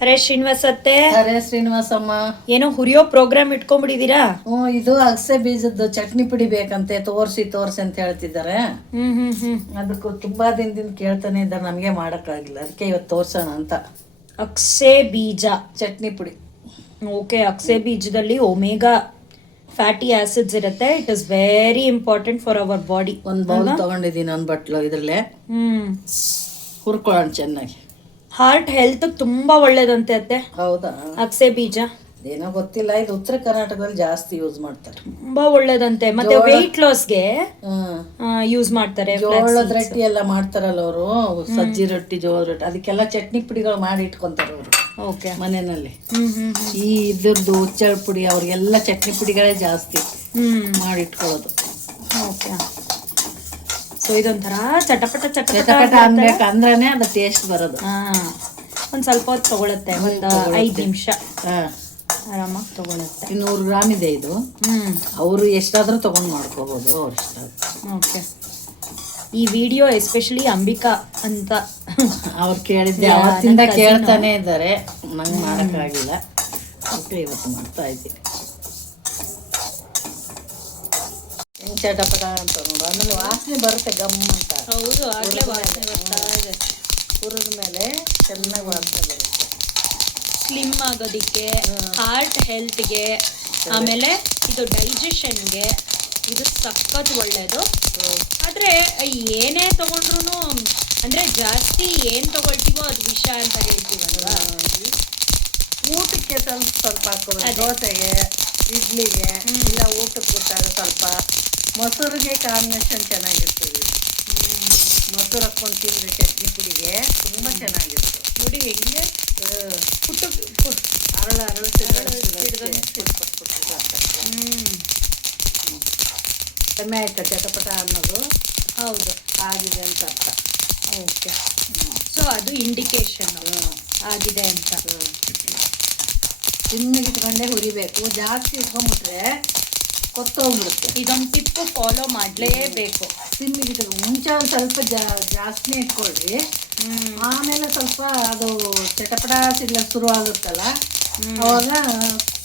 ಹರೇ ಶ್ರೀನಿವಾಸತ್ತೆ. ಹರೇ ಶ್ರೀನಿವಾಸಮ್ಮ. ಏನೋ ಹುರಿಯೋ ಪ್ರೋಗ್ರಾಮ್ ಇಟ್ಕೊಂಡ್ಬಿಟ್ಟಿದೀರಾ? ಇದು ಅಗಸೆ ಬೀಜದ್ದು ಚಟ್ನಿ ಪುಡಿ ಬೇಕಂತೆ, ತೋರ್ಸಿ ಅಂತ ಹೇಳ್ತಿದ್ದಾರೆ. ಅದಕ್ಕೂ ತುಂಬಾ ದಿನದಿಂದ ಕೇಳ್ತಾನೆ ಇದ್ದಾರೆ, ನಮಗೆ ಮಾಡೋಕ್ಕಾಗಿಲ್ಲ. ಅದಕ್ಕೆ ಇವತ್ತು ತೋರ್ಸೋಣ ಅಂತ. ಅಗಸೆ ಬೀಜ ಚಟ್ನಿ ಪುಡಿ. ಓಕೆ, ಅಗಸೆ ಬೀಜದಲ್ಲಿ ಒಮೆಗಾ ಫ್ಯಾಟಿ ಆಸಿಡ್ಸ್ ಇರುತ್ತೆ. It is very important for our body. ಒಂದು ಬೌಲ್ ತಗೊಂಡಿದ್ದೀನಿ, ಒಂದು ಬಟ್ಲು. ಇದ್ರಲ್ಲೇ ಹುರ್ಕೊಳ್ಳೋಣ ಚೆನ್ನಾಗಿ. ಹಾರ್ಟ್ ಹೆಲ್ತ್ ತುಂಬಾ ಒಳ್ಳೇದಂತೆ ಅತ್ತೆ. ಹೌದಾ? ಅಗಸೆ ಬೀಜ ಏನೋ ಗೊತ್ತಿಲ್ಲ, ಇದು ಉತ್ತರ ಕರ್ನಾಟಕದಲ್ಲಿ ಜಾಸ್ತಿ ಯೂಸ್ ಮಾಡ್ತಾರೆ. ತುಂಬಾ ಒಳ್ಳೇದಂತೆ. ಮತ್ತೆ ವೆಯ್ಟ್ ಲಾಸ್ಗೆ ಯೂಸ್ ಮಾಡ್ತಾರೆ. ಜೋಳದ ರೊಟ್ಟಿ ಎಲ್ಲ ಮಾಡ್ತಾರಲ್ಲ ಅವರು, ಸಜ್ಜಿ ರೊಟ್ಟಿ, ಜೋಳದ ರೊಟ್ಟಿ, ಅದಕ್ಕೆಲ್ಲ ಚಟ್ನಿ ಪುಡಿಗಳು ಮಾಡಿ ಇಟ್ಕೊಂತಾರೆ ಅವರು. ಓಕೆ, ಮನೆಯಲ್ಲಿ ಈ ಇದ್ರದ್ದು ಉಚ್ಚಳ ಪುಡಿ, ಅವ್ರಿಗೆಲ್ಲ ಚಟ್ನಿ ಪುಡಿಗಳೇ ಜಾಸ್ತಿ ಮಾಡಿ ಇಟ್ಕೊಳ್ಳೋದು. ಓಕೆ, ಸೊ ಇದೊಂಥರ ಚಟಪಟ ಚಟಪಟ ಅನ್ಬೇಕಂದ್ರೆ ಅದು ಟೇಸ್ಟ್ ಬರೋದು. ಒಂದ್ ಸ್ವಲ್ಪ ಹೊತ್ತು ತಗೊಳುತ್ತೆ, ಒಂದು 5 ನಿಮಿಷ ಆರಾಮಾಗಿ ತಗೊಳುತ್ತೆ. 200 ಗ್ರಾಮ್ ಇದೆ ಇದು. ಅವರು ಎಷ್ಟಾದ್ರೂ ತಗೊಂಡ್ ಮಾಡ್ಕೋಬಹುದು, ಅವ್ರ ಇಷ್ಟ. ಓಕೆ, ಈ ವಿಡಿಯೋ ಎಸ್ಪೆಷಲಿ ಅಂಬಿಕಾ ಅಂತ ಅವ್ರು ಕೇಳಿದ್ದೆ, ಅವತ್ತಿಂದ ಕೇಳ್ತಾನೆ ಇದ್ದಾರೆ. ನಂಗೆ ಮಾಡೋಕ್ಕಾಗಿಲ್ಲ, ಓಕೆ ಇವತ್ತು ಮಾಡ್ತಾ ಇದ್ದೀನಿ. ಚಟಪಟ ಅಂತ ನೋಡು, ಆಮೇಲೆ ವಾಸನೆ ಬರುತ್ತೆ ಗಮ್ ಅಂತ. ಹೌದು, ಆಗಲೇ ವಾಸನೆ ಬರ್ತಾ ಇದೆ. ಹುರಿದ ಮೇಲೆ ಚೆನ್ನಾಗಿ ವಾಸನೆ ಬರುತ್ತೆ. ಸ್ಲಿಮ್ ಆಗೋದಿಕ್ಕೆ, ಹಾರ್ಟ್ ಹೆಲ್ತ್ಗೆ, ಆಮೇಲೆ ಇದು ಡೈಜೆಷನ್ಗೆ ಇದು ಸಖತ್ ಒಳ್ಳೆಯದು. ಆದರೆ ಏನೇ ತಗೊಂಡ್ರು ಅಂದರೆ ಜಾಸ್ತಿ ಏನು ತಗೊಳ್ತೀವೋ ಅದು ವಿಷ ಅಂತ ಹೇಳ್ತೀವಲ್ವಾ. ಊಟಕ್ಕೆ ಸ್ವಲ್ಪ ಸ್ವಲ್ಪ ಹಾಕೋದು, ದೋಸೆಗೆ, ಇಡ್ಲಿಗೆ, ಇಲ್ಲ ಊಟಕ್ಕೆ ಕೊಟ್ಟಾಗ ಸ್ವಲ್ಪ ಮೊಸರಿಗೆ ಕಾಂಬಿನೇಷನ್ ಚೆನ್ನಾಗಿರ್ತದೆ. ಮೊಸರು ಹಾಕ್ಕೊಂಡು ತಿಂದರೆ ಚಟ್ನಿ ಪುಡಿಗೆ ತುಂಬ ಚೆನ್ನಾಗಿರ್ತದೆ. ನೋಡಿ ಹೆಂಗೆ ಅರಳು ಕಮ್ಮಿ ಆಯ್ತಾ ಚಟಪಟ ಅನ್ನೋದು? ಹೌದು, ಆಗಿದೆ ಅಂತ ಅರ್ಥ. ಓಕೆ, ಸೊ ಅದು ಇಂಡಿಕೇಶನ್ ಆಗಿದೆ ಅಂತ. ಸಿಮ್ಮಿಗೆ ಇಟ್ಕೊಂಡೇ ಹುರಿಬೇಕು, ಜಾಸ್ತಿ ಇಟ್ಕೊಂಡ್ಬಿಟ್ರೆ ಕೊತ್ತೋಗ್ಬಿಡುತ್ತೆ. ಇದೊಂದು ಟಿಪ್ಪು ಫಾಲೋ ಮಾಡಲೇಬೇಕು. ಸಿಮ್ಮಿಗೆ ಇಟ್ಕೊಂಡು ಮುಂಚೆ ಒಂದು ಸ್ವಲ್ಪ ಜಾಸ್ತಿನೇ ಇಟ್ಕೊಳ್ಳಿ, ಆಮೇಲೆ ಸ್ವಲ್ಪ ಅದು ಚಟಪಟ ಸಿಗ್ಲಕ್ಕೆ ಶುರು ಆಗುತ್ತಲ್ಲ, ಅವಾಗ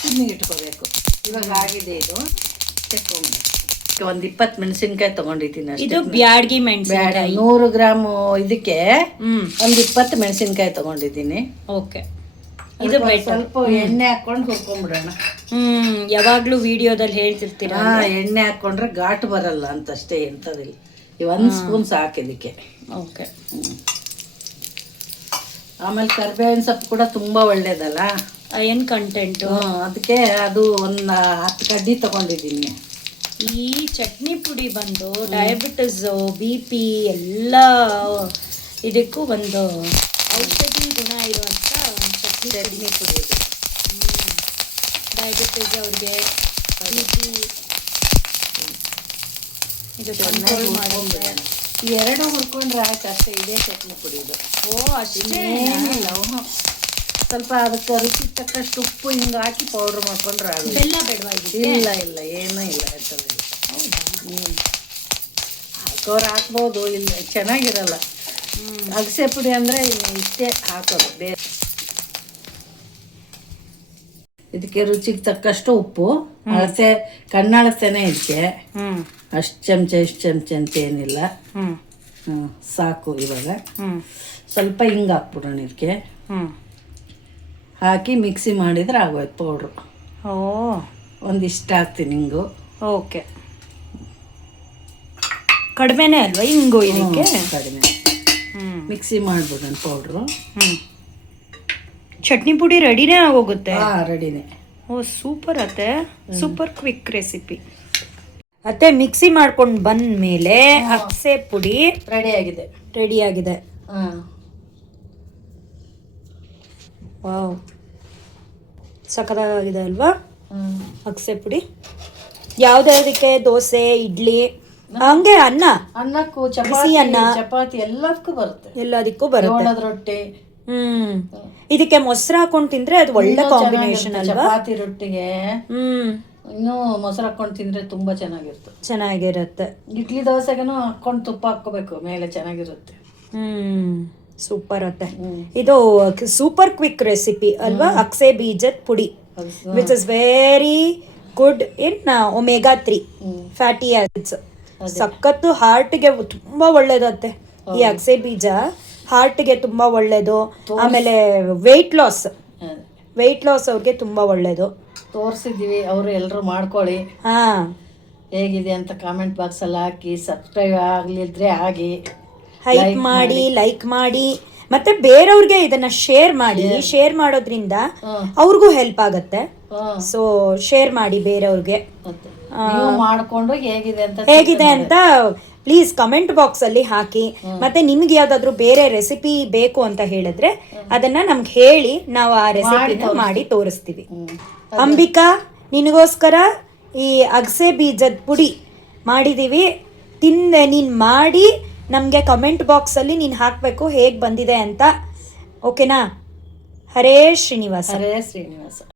ಸಿಮ್ಮಿಗೆ ಇಟ್ಕೋಬೇಕು. ಇವಾಗ ಆಗಿದೆ ಇದು, ತೆಕ್ಕೊಂಬ. ಒಂದು 20 ಮೆಣಸಿನ್ಕಾಯಿ ತಗೊಂಡಿದ್ದೀನಿ. ಇದು ಬ್ಯಾಡಗಿ ಮೆಣಸಿನಕಾಯಿ 100 ಗ್ರಾಮ್. ಇದಕ್ಕೆ ಒಂದು 20 ಮೆಣಸಿನ್ಕಾಯಿ ತಗೊಂಡಿದ್ದೀನಿ. ಓಕೆ, ಇದು ಸ್ವಲ್ಪ ಎಣ್ಣೆ ಹಾಕೊಂಡು ಹುರ್ಕೊಂಡ್ಬಿಡೋಣ. ಯಾವಾಗ್ಲೂ ವಿಡಿಯೋದಲ್ಲಿ ಹೇಳ್ತಿರ್ತೀರ, ಎಣ್ಣೆ ಹಾಕೊಂಡ್ರೆ ಘಾಟ್ ಬರಲ್ಲ ಅಂತಷ್ಟೇ, ಎಂಥದಿಲ್ಲ. 1 ಸ್ಪೂನ್ ಸಾಕು ಇದಕ್ಕೆ. ಓಕೆ, ಆಮೇಲೆ ಕರಿಬೇವಿನ ಸೊಪ್ಪು ಕೂಡ ತುಂಬಾ ಒಳ್ಳೇದಲ್ಲ, ಅಯನ್ ಕಂಟೆಂಟು. ಅದಕ್ಕೆ ಅದು ಒಂದು 10 ಕಡ್ಡಿ ತಗೊಂಡಿದ್ದೀನಿ. ಈ ಚಟ್ನಿ ಪುಡಿ ಬಂದು ಡಯಾಬಿಟಿಸ್, BP ಎಲ್ಲ ಇದಕ್ಕೂ ಒಂದು ಔಷಧಿ ಗುಣ ಇರುವಂಥ ಒಂದು ಚಟ್ನಿ ಪುಡಿ ಇದು. ಡಯಾಬಿಟಿಸ್ ಅವ್ರಿಗೆ, BP ಇದು ಕಂಟ್ರೋಲ್ ಮಾಡುತ್ತೆ. 2 ಹುರ್ಕೊಂಡ್ರೆ ಆಯ್ತು ಅಷ್ಟೇ. ಇದೇ ಚಟ್ನಿ ಪುಡಿ ಇದು. ಅಷ್ಟೇ, ಏನಿಲ್ಲ. ಸ್ವಲ್ಪ ಅದಕ್ಕೆ ರುಚಿ ತಕ್ಕಷ್ಟು ಉಪ್ಪು ಹಿಂಗೆ ಹಾಕಿ ಪೌಡ್ರ್ ಮಾಡ್ಕೊಂಡ್ರೆ ಆಗುತ್ತೆ. ಬೆಲ್ಲ ಬೇಡವಾ? ಇಲ್ಲ ಇಲ್ಲ, ಏನೂ ಇಲ್ಲ, ಇರ್ತದೆ. ಹಾಕೋರು ಹಾಕ್ಬೋದು, ಇಲ್ಲ ಚೆನ್ನಾಗಿರಲ್ಲ. ಅಗಸೆ ಪುಡಿ ಅಂದರೆ ಇಷ್ಟೇ ಹಾಕೋದು. ಬೇರೆ ಇದಕ್ಕೆ ರುಚಿಗೆ ತಕ್ಕಷ್ಟು ಉಪ್ಪು, ಅಳತೆ ಕಣ್ಣಳತೆನೇ ಇದಕ್ಕೆ. ಅಷ್ಟು ಚಮಚ ಇಷ್ಟು ಚಮಚ ಅಂತ ಏನಿಲ್ಲ, ಸಾಕು. ಇವಾಗ ಸ್ವಲ್ಪ ಹಿಂಗೆ ಹಾಕ್ಬಿಡೋಣ ಇದಕ್ಕೆ. ಹಾಕಿ ಮಿಕ್ಸಿ ಮಾಡಿದ್ರೆ ಆಗೋಯ್ತು ಪೌಡ್ರು. ಒಂದಿಷ್ಟು ಹಾಕ್ತೀನಿ ಹಿಂಗು. ಓಕೆ, ಕಡಿಮೆನೇ ಅಲ್ವಾ ಹಿಂಗು ಇದಕ್ಕೆ? ಕಡಿಮೆ. Mixie ಮಾಡ್ಬಿಡೋಣ powder. ಚಟ್ನಿ ಪುಡಿ ರೆಡಿನೇ ಆಗೋಗುತ್ತೆ. ರೆಡಿನೇ. ಓ ಸೂಪರ್ ಅತ್ತೆ, ಸೂಪರ್ ಕ್ವಿಕ್ ರೆಸಿಪಿ. ಅತ್ತೆ ಮಿಕ್ಸಿ ಮಾಡ್ಕೊಂಡು ಬಂದ ಮೇಲೆ ಅಗಸೆ ಪುಡಿ ರೆಡಿಯಾಗಿದೆ. ವಾವ್, ಸಖತ್ತಾಗಿದೆ ಅಲ್ವಾ ಅಗಸೆ ಪುಡಿ. ಯಾವುದಕ್ಕೆ? ದೋಸೆ, ಇಡ್ಲಿ, ಹಂಗೆ ಅನ್ನಕ್ಕೂ, ಚಪಾತಿ ಎಲ್ಲದಕ್ಕೂ ಬರುತ್ತೆ. ಎಲ್ಲದಕ್ಕೂ ಬರುತ್ತೆ. ಜೋಳದ ರೊಟ್ಟಿ. ಇದಕ್ಕೆ ಮೊಸರು ಹಾಕೊಂಡು ತಿಂದ್ರೆ ಅದು ಒಳ್ಳೆ ಕಾಂಬಿನೇಷನ್ ಅಲ್ವಾ? ಚಪಾತಿ ರೊಟ್ಟಿಗೆ ಇನ್ನೂ ಮೊಸರು ಹಾಕೊಂಡು ತಿಂದ್ರೆ ತುಂಬಾ ಚೆನ್ನಾಗಿರುತ್ತೆ. ಇಡ್ಲಿ ದೋಸೆಗೂ ಹಾಕೊಂಡು ತುಪ್ಪ ಹಾಕೋಬೇಕು ಮೇಲೆ, ಚೆನ್ನಾಗಿರುತ್ತೆ. ಸೂಪರ್ ಅತ್ತೆ. ಇದು ಸೂಪರ್ ಕ್ವಿಕ್ ರೆಸಿಪಿ ಅಲ್ವಾ, ಅಕ್ಸೆ ಬೀಜದ ಪುಡಿ, which is very good in omega 3 fatty acids. ಸಖತ್ತು ಹಾರ್ಟ್ಗೆ ತುಂಬಾ ಒಳ್ಳೇದತ್ತೆ ಈ ಅಕ್ಸೆ ಬೀಜ, ಹಾರ್ಟ್ಗೆ ತುಂಬಾ ಒಳ್ಳೇದು. ಆಮೇಲೆ ವೆಯ್ಟ್ ಲಾಸ್ ಅವ್ರಿಗೆ ತುಂಬಾ ಒಳ್ಳೇದು. ತೋರಿಸಿದ್ದೀವಿ, ಅವರು ಎಲ್ಲರೂ ಮಾಡ್ಕೊಳ್ಳಿ. ಹಾ, ಹೇಗಿದೆ ಅಂತ ಕಾಮೆಂಟ್ ಬಾಕ್ಸಲ್ಲಿ ಹಾಕಿ, ಸಬ್ಸ್ಕ್ರೈಬ್ ಆಗಲಿದ್ರೆ ಆಗಿ, ಲೈಕ್ ಮಾಡಿ ಮತ್ತೆ ಬೇರೆಯವ್ರಿಗೆ ಇದನ್ನ ಶೇರ್ ಮಾಡಿ. ಶೇರ್ ಮಾಡೋದ್ರಿಂದ ಅವ್ರಿಗೂ ಹೆಲ್ಪ್ ಆಗತ್ತೆ. ಸೊ ಶೇರ್ ಮಾಡಿ ಬೇರೆಯವ್ರಿಗೆ. ನೀವು ಮಾಡ್ಕೊಂಡು ಹೇಗಿದೆ ಅಂತ ಪ್ಲೀಸ್ ಕಮೆಂಟ್ ಬಾಕ್ಸ್ ಅಲ್ಲಿ ಹಾಕಿ. ಮತ್ತೆ ನಿಮ್ಗೆ ಯಾವ್ದಾದ್ರು ಬೇರೆ ರೆಸಿಪಿ ಬೇಕು ಅಂತ ಹೇಳಿದ್ರೆ ಅದನ್ನ ನಮ್ಗೆ ಹೇಳಿ, ನಾವು ಆ ರೆಸಿಪಿನ ಮಾಡಿ ತೋರಿಸ್ತೀವಿ. ಅಂಬಿಕಾ, ನಿನಗೋಸ್ಕರ ಈ ಅಗಸೆ ಬೀಜದ ಪುಡಿ ಮಾಡಿದೀವಿ, ನೀನ್ ಮಾಡಿ ನಮಗೆ ಕಮೆಂಟ್ ಬಾಕ್ಸಲ್ಲಿ ನೀನು ಹಾಕಬೇಕು ಹೇಗೆ ಬಂದಿದೆ ಅಂತ. ಓಕೆನಾ? ಹರೇ ಶ್ರೀನಿವಾಸ.